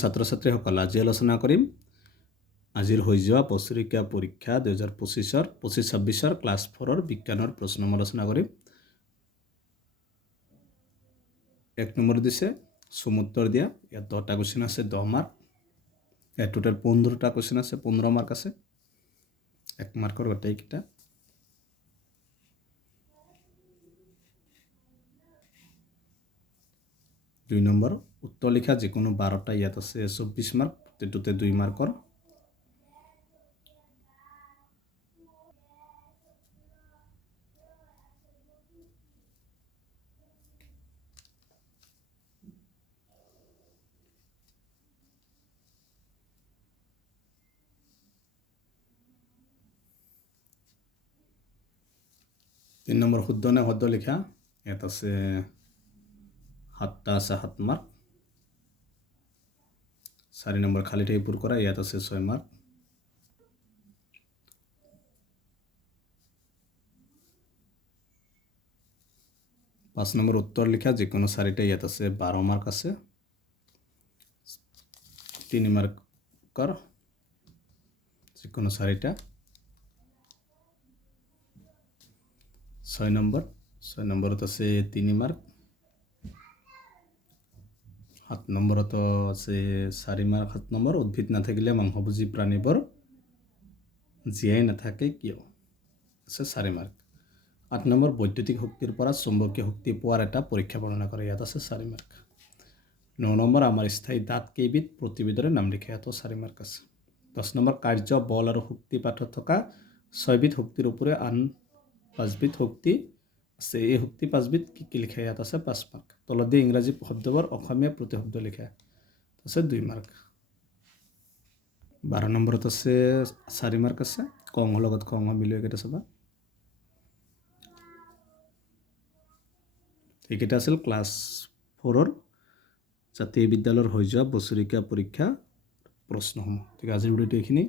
ছাত্ৰ ছাত্ৰীসকল আজি আলোচনা কৰিম আজিৰ হৈ যোৱা বছৰীয়া পৰীক্ষা 2025 25-26 ক্লাছ 4 বিজ্ঞানৰ প্ৰশ্ন আলোচনা কৰিম। 1 নম্বৰ দিছে সমুত্তৰ দিয়া, ইয়াত 10টা কোৱেশ্চন আছে 10 মাৰ্ক, ইয়াত টোটাল 15টা কোৱেশ্চন আছে 15 মাৰ্ক আছে, 1 মাৰ্কৰ গোটেইকেইটা। দুই নম্বৰ উত্তৰ লিখা যিকোনো 12টা ইয়াত আছে 24 মাৰ্ক, প্ৰতিটোতে 2 মাৰ্কৰ। তিন নম্বৰ শুদ্ধ নে শুদ্ধ লিখা, ইয়াত আছে 7টা আছে 7 মাৰ্ক। 4 নম্বৰ খালি ঠাই পূৰ কৰা, ইয়াত আছে 6 মাৰ্ক। 5 নম্বৰ উত্তৰ লিখা যিকোনো 4টা ইয়াত আছে 12 মাৰ্ক আছে। 3 মাৰ্কৰ যিকোনো 4টা। 6 নম্বৰত আছে 3 মাৰ্ক। 7 নম্বৰত আছে 4 মাৰ্ক। 7 নম্বৰ উদ্ভিদ নাথাকিলে মাংসভোজী প্ৰাণীবোৰ জীয়াই নাথাকে কিয়, আছে 4 মাৰ্ক। 8 নম্বৰ বৈদ্যুতিক শক্তিৰ পৰা চুম্বকীয় শক্তি পোৱাৰ এটা পৰীক্ষা বৰ্ণনা কৰে, ইয়াত আছে 4 মাৰ্ক। 9 নম্বৰ আমাৰ স্থায়ী দাঁত কেইবিধ, প্ৰতিবিধৰে নাম লিখে, ইয়াতো 4 মাৰ্ক আছে। 10 নম্বৰ কাৰ্য বল আৰু শক্তি পাঠত থকা 6বিধ শক্তিৰ উপৰি আন 5বিধ শক্তি আছে, এই শক্তি 5বিধ কি লিখে, ইয়াত আছে 5 মাৰ্ক। তলত দিয়ে ইংৰাজী শব্দবোৰ অসমীয়া প্ৰতিশব্দ লিখা, আছে 2 মাৰ্ক। 12 নম্বৰত আছে 4 মাৰ্ক আছে, কং লগত খং মিলিয়ে কেইটা চাবা। এইকেইটা আছিল ক্লাছ 4 জাতীয় বিদ্যালয়ৰ হৈ যোৱা বছৰীয়া পৰীক্ষা প্ৰশ্নসমূহ। ঠিক আছে, আজিৰ ভিডিঅ'টো এইখিনি।